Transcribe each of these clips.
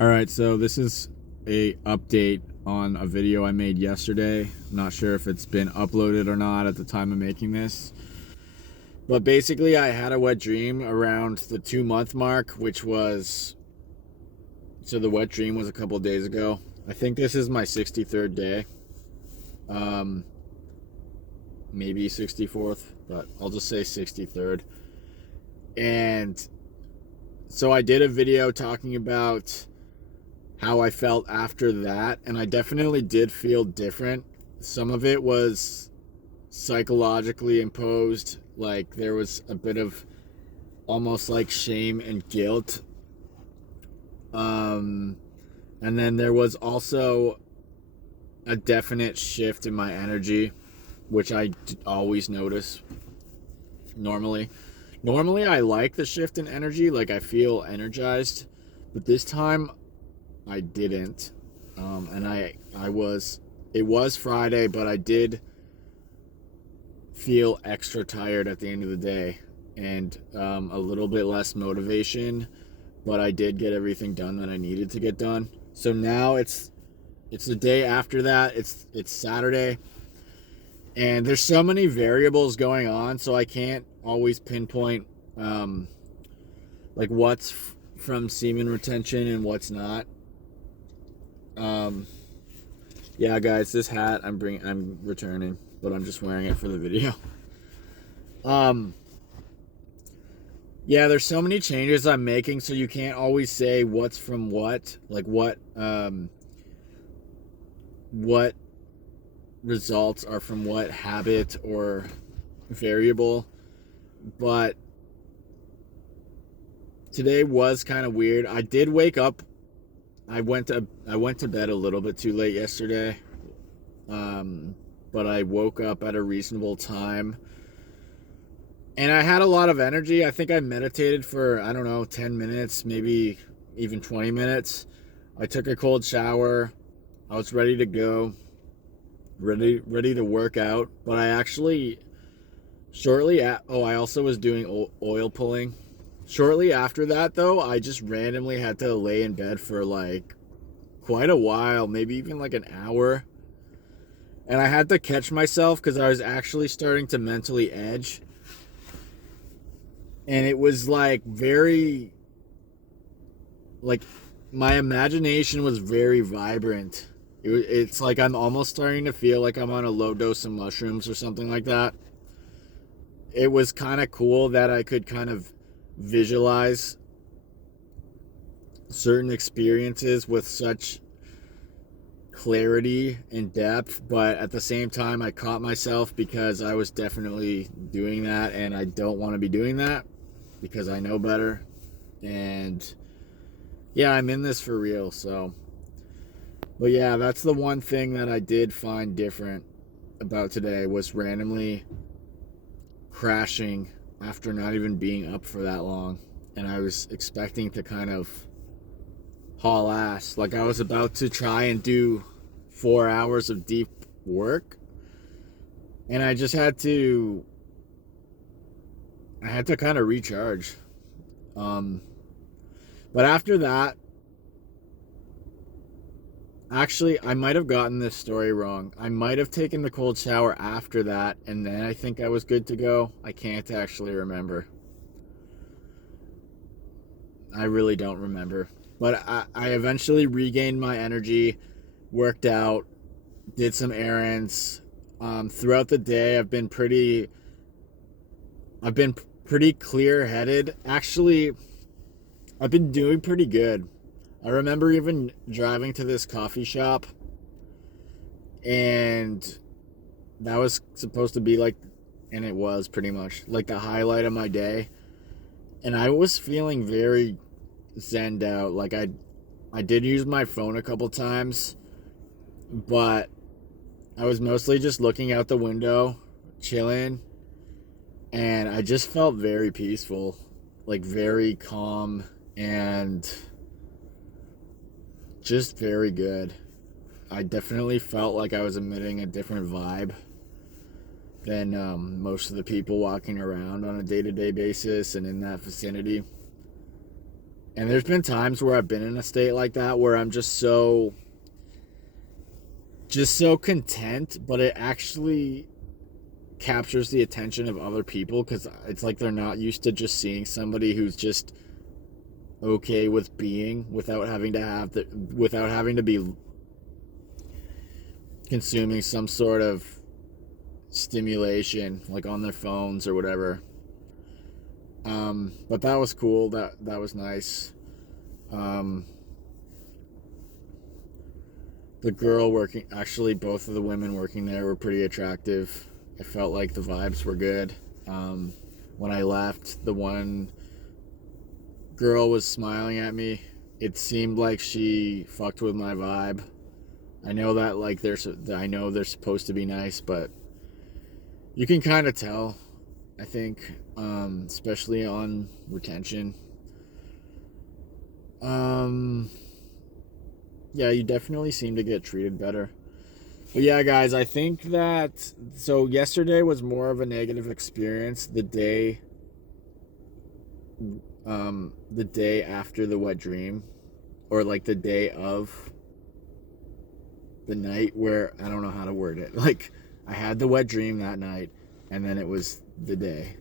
All right, so this is a update on a video I made yesterday. I'm not sure if it's been uploaded or not at the time of making this. But basically, I had a wet dream around the 2 month mark, so the wet dream was a couple days ago. I think this is my 63rd day. Um, Maybe 64th, but I'll just say 63rd. And so I did a video talking about how I felt after that, and I definitely did feel different. Some of it was psychologically imposed, like there was a bit of almost like shame and guilt. Um, and then there was also a definite shift in my energy, which I always notice normally. Normally, I like the shift in energy, like I feel energized, but this time I didn't. And it was Friday, but I did feel extra tired at the end of the day and a little bit less motivation, but I did get everything done that I needed to get done. So now it's the day after that. It's Saturday, and there's so many variables going on, so I can't always pinpoint like what's from semen retention and what's not. Yeah, guys, this hat I'm returning, but I'm just wearing it for the video. Yeah, there's so many changes I'm making, so you can't always say what's from what, like what results are from what habit or variable. But today was kind of weird. I did wake up. I went to bed a little bit too late yesterday. But I woke up at a reasonable time. And I had a lot of energy. I think I meditated for, I don't know, 10 minutes, maybe even 20 minutes. I took a cold shower. I was ready to go. Ready to work out. But I actually I also was doing oil pulling. Shortly after that, though, I just randomly had to lay in bed for like quite a while, maybe even like an hour. And I had to catch myself because I was actually starting to mentally edge. And it was like my imagination was very vibrant. It's like I'm almost starting to feel like I'm on a low dose of mushrooms or something like that. It was kind of cool that I could kind of visualize certain experiences with such clarity and depth, but at the same time I caught myself because I was definitely doing that, and I don't want to be doing that because I know better. And yeah, I'm in this for real. So, but yeah, that's the one thing that I did find different about today, was randomly crashing after not even being up for that long. And I was expecting to kind of haul ass. Like I was about to try and do 4 hours of deep work. And I just had to kind of recharge. But after that, actually, I might have gotten this story wrong. I might have taken the cold shower after that, and then I think I was good to go. I can't actually remember. I really don't remember. But I eventually regained my energy, worked out, did some errands. Throughout the day, I've been pretty clear-headed. Actually, I've been doing pretty good. I remember even driving to this coffee shop, and that was supposed to be like, and it was pretty much like the highlight of my day. And I was feeling very zenned out. Like I did use my phone a couple times, but I was mostly just looking out the window, chilling, and I just felt very peaceful, like very calm, and just very good. I definitely felt like I was emitting a different vibe than most of the people walking around on a day-to-day basis and in that vicinity. And there's been times where I've been in a state like that where I'm just so content, but it actually captures the attention of other people because it's like they're not used to just seeing somebody who's just okay with being without having to be consuming some sort of stimulation like on their phones or whatever. But that was cool. That was nice. The girl working, actually both of the women working there were pretty attractive. I felt like the vibes were good. When I left, the one girl was smiling at me. It seemed like she fucked with my vibe. I know that like I know they're supposed to be nice, but you can kind of tell, I think, especially on retention. Yeah, you definitely seem to get treated better. But yeah, guys, I think that so yesterday was more of a negative experience. The day after the wet dream, or like the day of the night where I don't know how to word it. Like I had the wet dream that night, and then it was the day.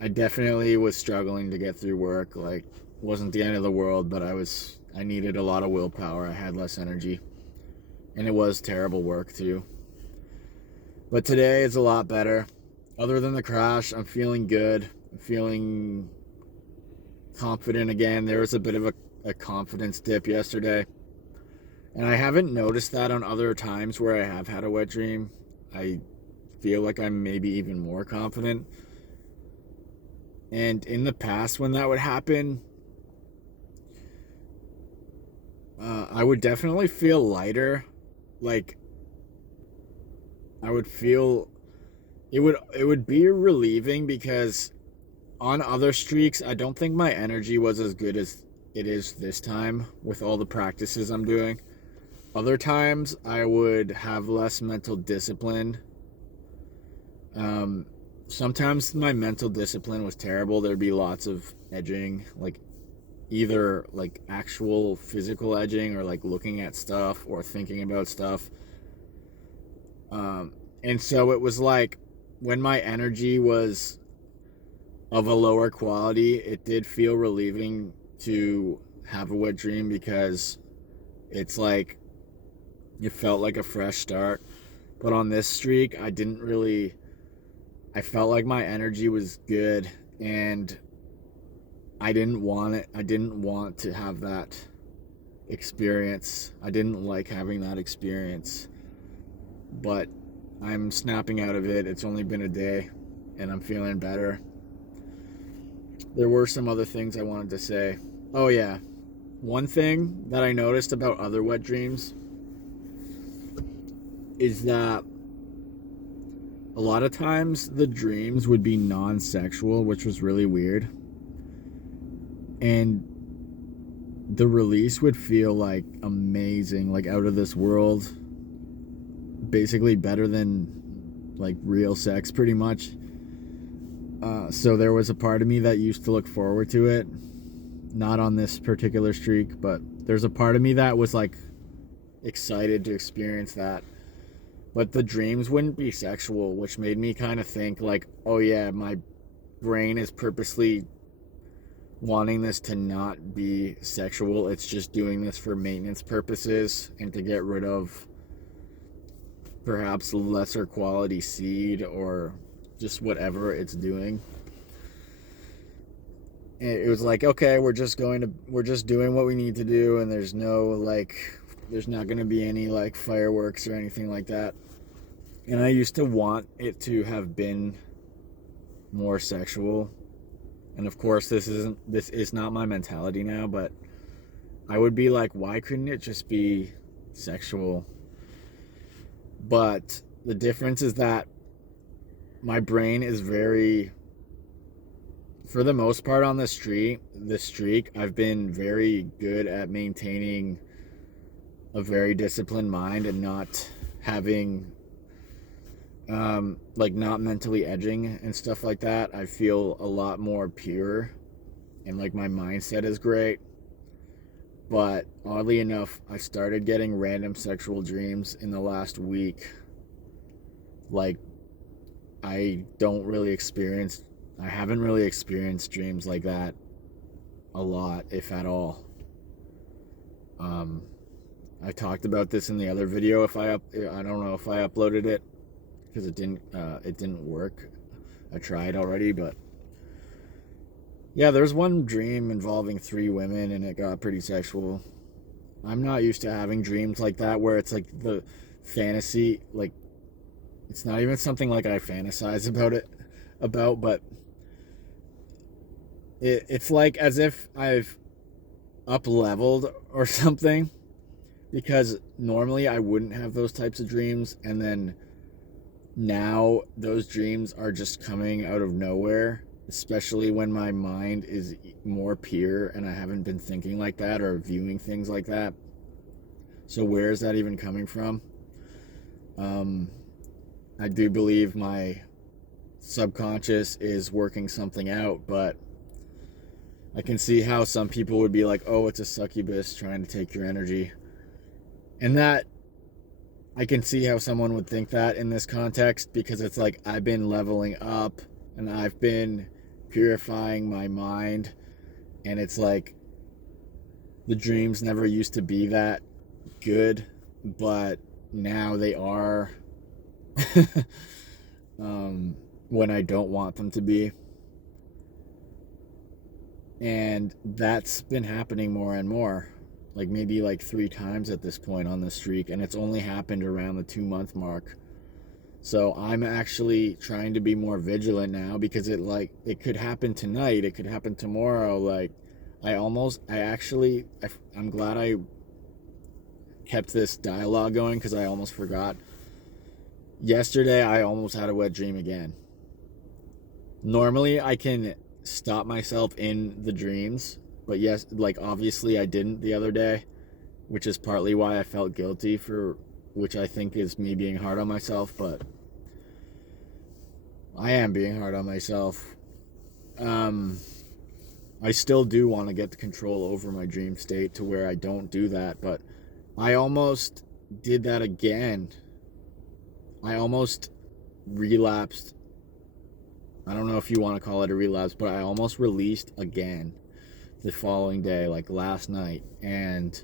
I definitely was struggling to get through work. Like, wasn't the end of the world, but I needed a lot of willpower. I had less energy, and it was terrible work too. But today is a lot better. Other than the crash, I'm feeling good. I'm feeling confident again. There was a bit of a confidence dip yesterday, and I haven't noticed that on other times where I have had a wet dream. I feel like I'm maybe even more confident. And in the past, when that would happen, I would definitely feel lighter. Like I would feel it would be relieving because on other streaks, I don't think my energy was as good as it is this time with all the practices I'm doing. Other times, I would have less mental discipline. Sometimes my mental discipline was terrible. There'd be lots of edging, like either like actual physical edging or like looking at stuff or thinking about stuff. And so it was like when my energy was of a lower quality, it did feel relieving to have a wet dream because it's like it felt like a fresh start. But on this streak, I felt like my energy was good, and I didn't want it. I didn't want to have that experience. I didn't like having that experience. But I'm snapping out of it. It's only been a day, and I'm feeling better. There were some other things I wanted to say. Oh, yeah. One thing that I noticed about other wet dreams is that a lot of times the dreams would be non-sexual, which was really weird. And the release would feel like amazing, like out of this world. Basically better than like real sex, pretty much. So there was a part of me that used to look forward to it. Not on this particular streak, but there's a part of me that was like excited to experience that. But the dreams wouldn't be sexual, which made me kind of think like, oh yeah, my brain is purposely wanting this to not be sexual. It's just doing this for maintenance purposes and to get rid of perhaps lesser quality seed or just whatever it's doing. And it was like, okay, we're just doing what we need to do, and there's not going to be any like fireworks or anything like that. And I used to want it to have been more sexual. And of course this is not my mentality now, but I would be like, why couldn't it just be sexual? But the difference is that my brain is very, for the most part on this streak, I've been very good at maintaining a very disciplined mind and not having like not mentally edging and stuff like that. I feel a lot more pure and like my mindset is great. But oddly enough, I started getting random sexual dreams in the last week. Like, I haven't really experienced dreams like that a lot, if at all. I talked about this in the other video. I don't know if I uploaded it because it didn't work. I tried already, but yeah, there's one dream involving 3 women and it got pretty sexual. I'm not used to having dreams like that where it's like the fantasy, like it's not even something like I fantasize about, but it's like as if I've up leveled or something, because normally I wouldn't have those types of dreams, and then now those dreams are just coming out of nowhere, especially when my mind is more pure and I haven't been thinking like that or viewing things like that. So where is that even coming from? I do believe my subconscious is working something out, but I can see how some people would be like, oh, it's a succubus trying to take your energy. And that, I can see how someone would think that in this context, because it's like I've been leveling up and I've been purifying my mind, and it's like the dreams never used to be that good, but now they are when I don't want them to be. And that's been happening more and more, like maybe like 3 times at this point on the streak, and it's only happened around the 2-month mark. So I'm actually trying to be more vigilant now, because it could happen tonight, it could happen tomorrow. Like I'm glad I kept this dialogue going, because I almost forgot. Yesterday I almost had a wet dream again. Normally I can stop myself in the dreams, but yes, like obviously I didn't the other day, which is partly why I felt guilty, for which I think is me being hard on myself. But I am being hard on myself. I still do want to get the control over my dream state to where I don't do that, but I almost did that again. I almost relapsed. I don't know if you want to call it a relapse, but I almost released again the following day, like last night. And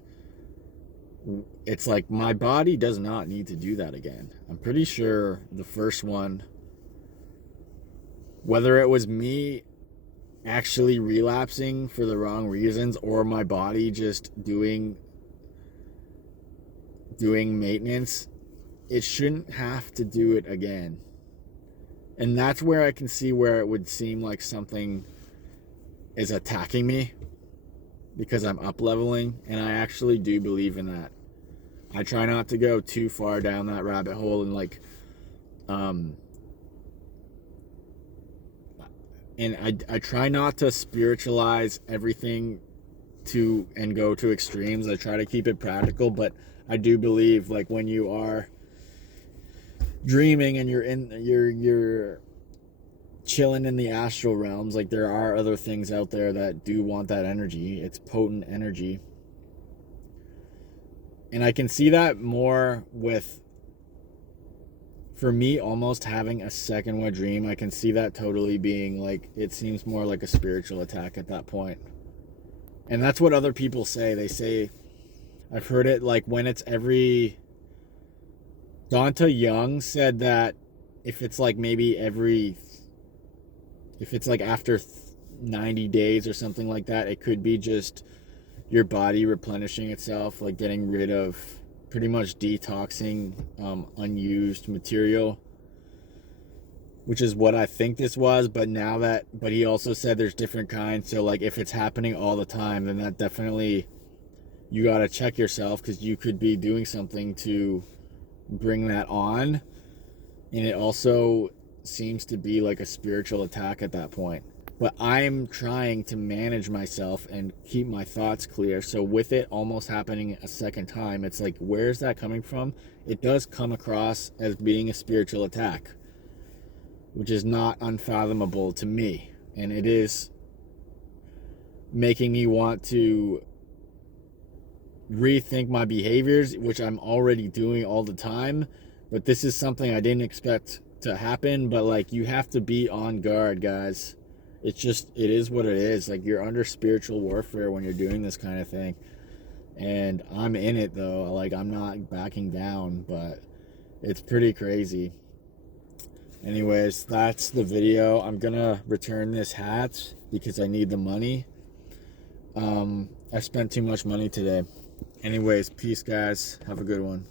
it's like my body does not need to do that again. I'm pretty sure the first one, whether it was me actually relapsing for the wrong reasons or my body just doing maintenance, it shouldn't have to do it again. And that's where I can see where it would seem like something is attacking me, because I'm up leveling, and I actually do believe in that. I try not to go too far down that rabbit hole, and I try not to spiritualize everything and go to extremes. I try to keep it practical, but I do believe, like, when you are dreaming and you're chilling in the astral realms, like, there are other things out there that do want that energy. It's potent energy. And I can see that more with, for me, almost having a second wet dream. I can see that totally being like, it seems more like a spiritual attack at that point. And that's what other people say. They say, I've heard it, like, when it's every... Donta Young said that if it's like maybe if it's like after 90 days or something like that, it could be just your body replenishing itself, like getting rid of, pretty much detoxing unused material, which is what I think this was. But he also said there's different kinds. So like if it's happening all the time, then that definitely, you got to check yourself, because you could be doing something to bring that on. And it also seems to be like a spiritual attack at that point. But I'm trying to manage myself and keep my thoughts clear. So with it almost happening a second time, it's like, where's that coming from? It does come across as being a spiritual attack, which is not unfathomable to me. And it is making me want to rethink my behaviors, which I'm already doing all the time. But this is something I didn't expect to happen. But like, you have to be on guard, guys. It's just, it is what it is. Like, you're under spiritual warfare when you're doing this kind of thing. And I'm in it though. Like, I'm not backing down, but it's pretty crazy. Anyways, that's the video. I'm gonna return this hat because I need the money. I spent too much money today. Anyways, peace, guys. Have a good one.